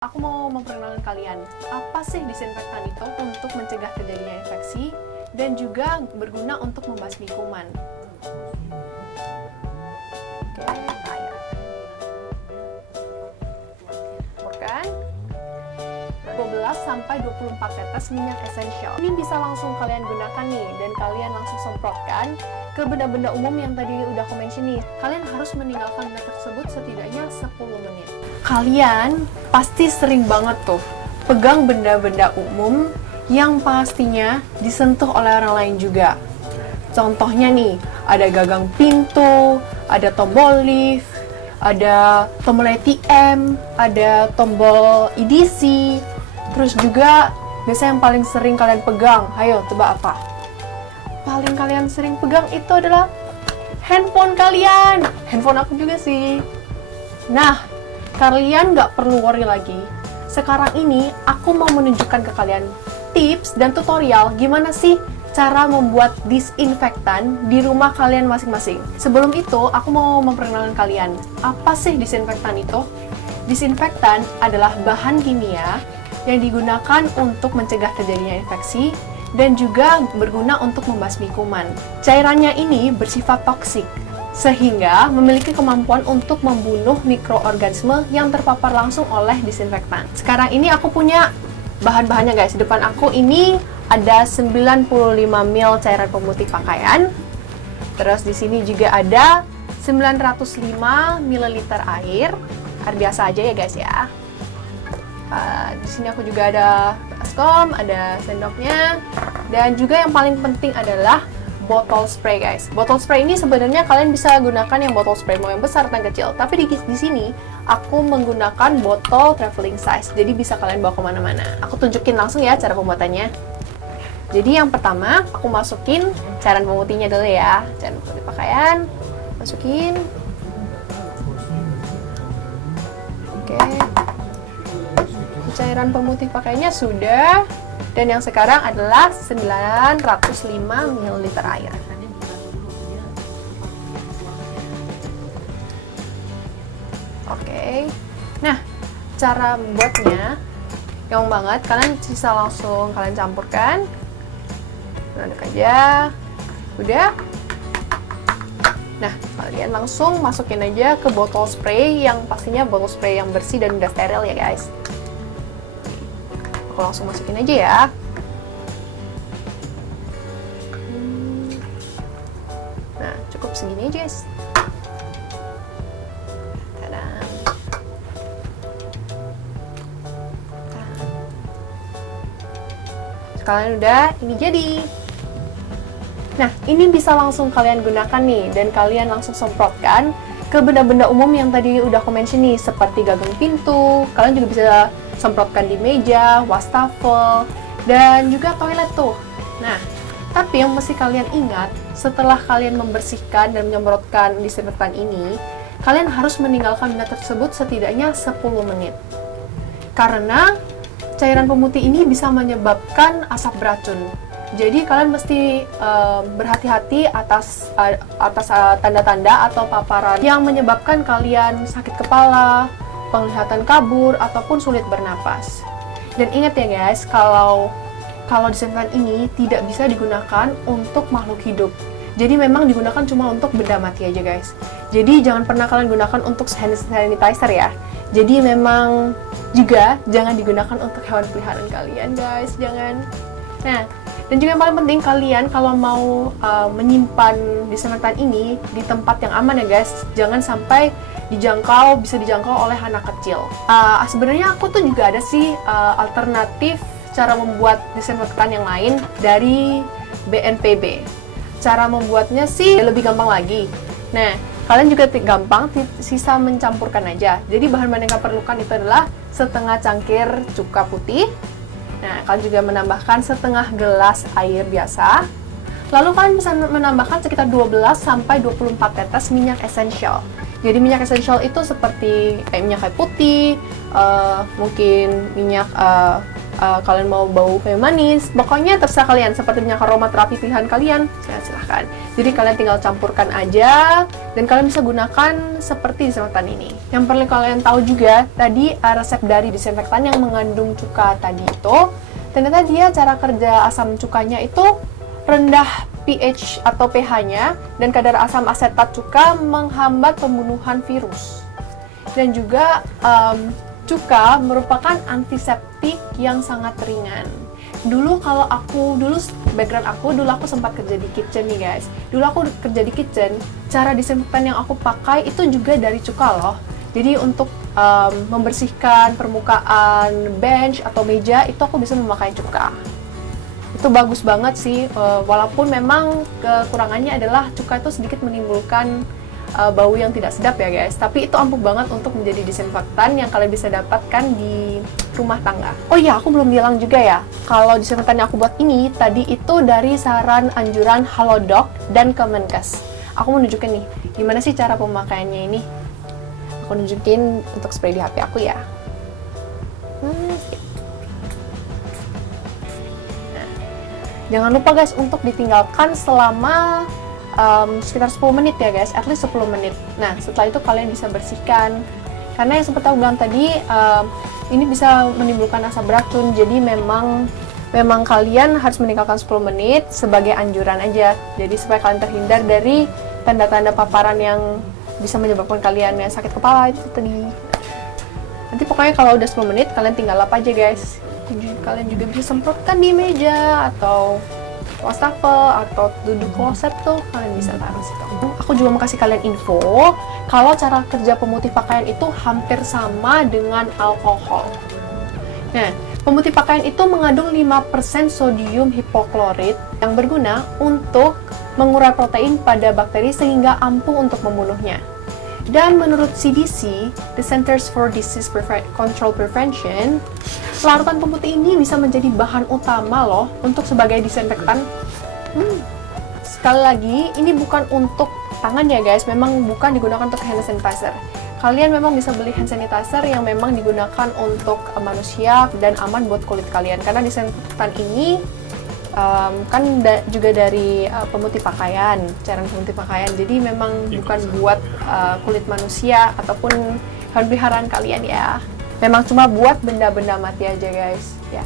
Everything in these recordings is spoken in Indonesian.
Aku mau memperkenalkan kalian, apa sih disinfektan itu untuk mencegah terjadinya infeksi dan juga berguna untuk membasmi kuman. Oke, air. Campurkan 12 sampai 24 tetes minyak esensial. Ini bisa langsung kalian gunakan nih dan kalian langsung semprotkan ke benda-benda umum yang tadi udah aku mention nih. Kalian harus meninggalkan benda tersebut setidaknya 10 menit. Kalian pasti sering banget tuh pegang benda-benda umum yang pastinya disentuh oleh orang lain juga. Contohnya nih, ada gagang pintu, ada tombol lift, ada tombol ATM, ada tombol EDC, terus juga biasanya yang paling sering kalian pegang, ayo tebak apa? Paling kalian sering pegang itu adalah handphone kalian. Handphone aku juga sih. Nah, kalian nggak perlu worry lagi. Sekarang ini aku mau menunjukkan ke kalian tips dan tutorial gimana sih cara membuat disinfektan di rumah kalian masing-masing. Sebelum itu, aku mau memperkenalkan kalian, apa sih disinfektan itu? Disinfektan adalah bahan kimia yang digunakan untuk mencegah terjadinya infeksi dan juga berguna untuk membasmi kuman. Cairannya ini bersifat toksik, sehingga memiliki kemampuan untuk membunuh mikroorganisme yang terpapar langsung oleh disinfektan. Sekarang ini aku punya bahan-bahannya guys. Di depan aku ini ada 95 ml cairan pemutih pakaian. Terus di sini juga ada 905 ml air biasa aja ya guys ya. Di sini aku juga ada baskom, ada sendoknya, dan juga yang paling penting adalah botol spray guys. Botol spray ini sebenarnya kalian bisa gunakan yang botol spray mau yang besar atau yang kecil. Tapi di sini aku menggunakan botol traveling size, jadi bisa kalian bawa kemana-mana. Aku tunjukin langsung ya cara pembuatannya. Jadi yang pertama aku masukin cairan pemutihnya dulu ya, cairan pemutih pakaian, masukin. Oke. Cairan pemutih pakaiannya sudah. Dan yang sekarang adalah 905 ml air. Oke. Nah, cara buatnya gampang banget. Kalian bisa langsung kalian campurkan. Aduk aja. Udah. Nah, kalian langsung masukin aja ke botol spray yang pastinya botol spray yang bersih dan udah steril ya, guys. Aku langsung masukin aja ya. Nah, cukup segini aja guys. Tadam. Sekalian udah, ini jadi. Nah, ini bisa langsung kalian gunakan nih, dan kalian langsung semprotkan ke benda-benda umum yang tadi udah aku mention nih, seperti gagang pintu. Kalian juga bisa semprotkan di meja, wastafel, dan juga toilet tuh. Nah, tapi yang mesti kalian ingat, setelah kalian membersihkan dan menyemprotkan disinfektan ini, kalian harus meninggalkan benda tersebut setidaknya 10 menit. Karena cairan pemutih ini bisa menyebabkan asap beracun. Jadi kalian mesti berhati-hati atas tanda-tanda atau paparan yang menyebabkan kalian sakit kepala, penglihatan kabur, ataupun sulit bernapas. Dan ingat ya guys, kalau disinfektan ini tidak bisa digunakan untuk makhluk hidup. Jadi memang digunakan cuma untuk benda mati aja guys. Jadi jangan pernah kalian gunakan untuk hand sanitizer ya. Jadi memang juga jangan digunakan untuk hewan peliharaan kalian guys, jangan. Nah, dan juga yang paling penting kalian kalau mau menyimpan disinfektan ini di tempat yang aman ya guys. Jangan sampai bisa dijangkau oleh anak kecil. Sebenarnya aku tuh juga ada sih alternatif cara membuat disinfektan yang lain dari BNPB. Cara membuatnya sih lebih gampang lagi. Nah, kalian juga gampang sisa mencampurkan aja. Jadi bahan-bahan yang kalian perlukan itu adalah setengah cangkir cuka putih. Nah, kalian juga menambahkan setengah gelas air biasa. Lalu kalian bisa menambahkan sekitar 12 sampai 24 tetes minyak esensial. Jadi minyak esensial itu seperti minyak kayu putih, mungkin minyak kalian mau bau kayak manis, pokoknya terserah kalian, seperti minyak aromaterapi pilihan kalian, silahkan. Jadi kalian tinggal campurkan aja, dan kalian bisa gunakan seperti disinfektan ini. Yang perlu kalian tahu juga, tadi resep dari disinfektan yang mengandung cuka tadi itu, ternyata dia cara kerja asam cukanya itu rendah pH atau pH-nya, dan kadar asam asetat cuka menghambat pembunuhan virus. Dan juga cuka merupakan antiseptik yang sangat ringan. Dulu background aku sempat kerja di kitchen nih guys. Dulu aku kerja di kitchen, cara disinfektan yang aku pakai itu juga dari cuka loh. Jadi untuk membersihkan permukaan bench atau meja itu aku bisa memakai cuka. Itu bagus banget sih, walaupun memang kekurangannya adalah cuka itu sedikit menimbulkan bau yang tidak sedap ya guys, tapi itu ampuh banget untuk menjadi disinfektan yang kalian bisa dapatkan di rumah tangga. Oh iya, aku belum bilang juga ya, kalau disinfektan yang aku buat ini tadi itu dari saran anjuran Halodoc dan Kemenkes. Aku mau nunjukin nih, gimana sih cara pemakaiannya ini. Aku nunjukin untuk spray di HP aku ya. Nah, jangan lupa guys untuk ditinggalkan selama sekitar 10 menit ya guys, at least 10 menit. Nah, setelah itu kalian bisa bersihkan. Karena yang seperti aku bilang tadi, ini bisa menimbulkan asam beracun, jadi memang kalian harus meninggalkan 10 menit sebagai anjuran aja. Jadi supaya kalian terhindar dari tanda-tanda paparan yang bisa menyebabkan kalian yang sakit kepala itu tadi. Nanti pokoknya kalau udah 10 menit, kalian tinggal lap aja guys. Kalian juga bisa semprotkan di meja atau wastafel atau duduk kloset tuh kalian bisa taruh situ. Aku juga mau kasih kalian info kalau cara kerja pemutih pakaian itu hampir sama dengan alkohol. Nah, pemutih pakaian itu mengandung 5% sodium hipoklorit yang berguna untuk mengurai protein pada bakteri sehingga ampuh untuk membunuhnya. Dan menurut CDC, the Centers for Disease Control Prevention, larutan pemutih ini bisa menjadi bahan utama loh untuk sebagai disinfektan. Sekali lagi, ini bukan untuk tangan ya guys, memang bukan digunakan untuk hand sanitizer. Kalian memang bisa beli hand sanitizer yang memang digunakan untuk manusia dan aman buat kulit kalian. Karena disinfektan ini juga dari pemutih pakaian, cairan pemutih pakaian. Jadi memang bukan buat kulit manusia ataupun hewan peliharaan kalian ya. Memang cuma buat benda-benda mati aja guys ya.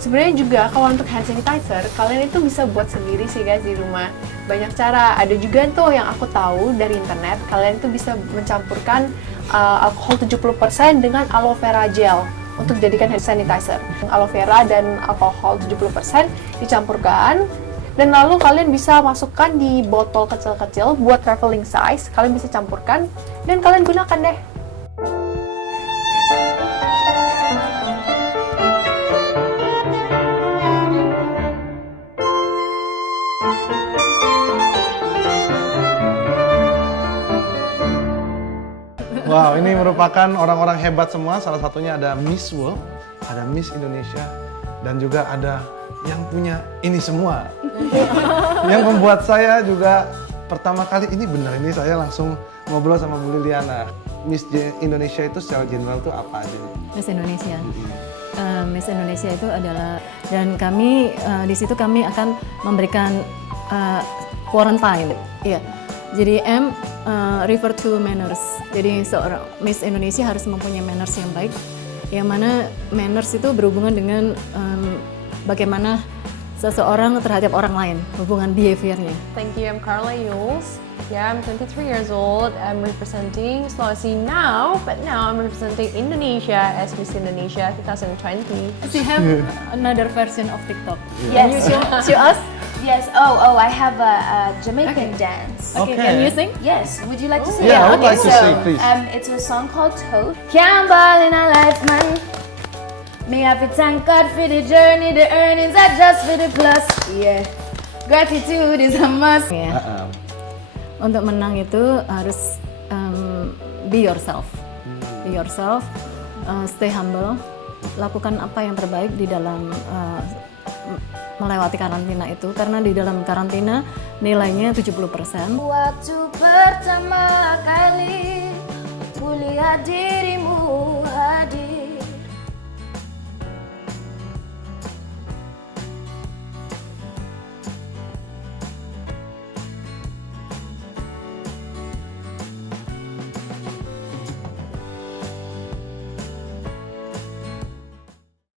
Sebenarnya juga kalau untuk hand sanitizer kalian itu bisa buat sendiri sih guys di rumah. Banyak cara. Ada juga tuh yang aku tahu dari internet, kalian itu bisa mencampurkan alkohol 70% dengan aloe vera gel untuk jadikan hand sanitizer. Aloe vera dan alkohol 70% dicampurkan, dan lalu kalian bisa masukkan di botol kecil-kecil buat traveling size. Kalian bisa campurkan dan kalian gunakan deh. Wow, ini merupakan orang-orang hebat semua. Salah satunya ada Miss World, ada Miss Indonesia, dan juga ada yang punya ini semua. Yang membuat saya juga pertama kali ini benar, ini saya langsung ngobrol sama Bu Liliana. Miss Indonesia itu secara general itu apa aja? Miss Indonesia. Miss Indonesia itu adalah, dan kami di situ kami akan memberikan quarantine. Iya. Jadi M refer to manners. Jadi seorang Miss Indonesia harus mempunyai manners yang baik. Yang mana manners itu berhubungan dengan bagaimana seseorang terhadap orang lain, hubungan behaviornya. Thank you, I'm Carla Yules. Yeah, I'm 23 years old. I'm representing Sulawesi now, but now I'm representing Indonesia as Miss Indonesia 2020. You have another version of TikTok. Yes. Can you show us? Yes. Oh, I have a Jamaican dance. Okay. Okay. Can you sing? Yes. Would you like to sing? Yeah, I would like to sing, please. It's a song called Toad. Can't ball in a life, man. Me have to thank God for the journey. The earnings are just for the plus. Yeah. Gratitude is a must. Yeah. Untuk menang itu harus be yourself. Be yourself. Stay humble. Lakukan apa yang terbaik di dalam melewati karantina itu, karena di dalam karantina nilainya 70%. Waktu pertama kali kulihat dirimu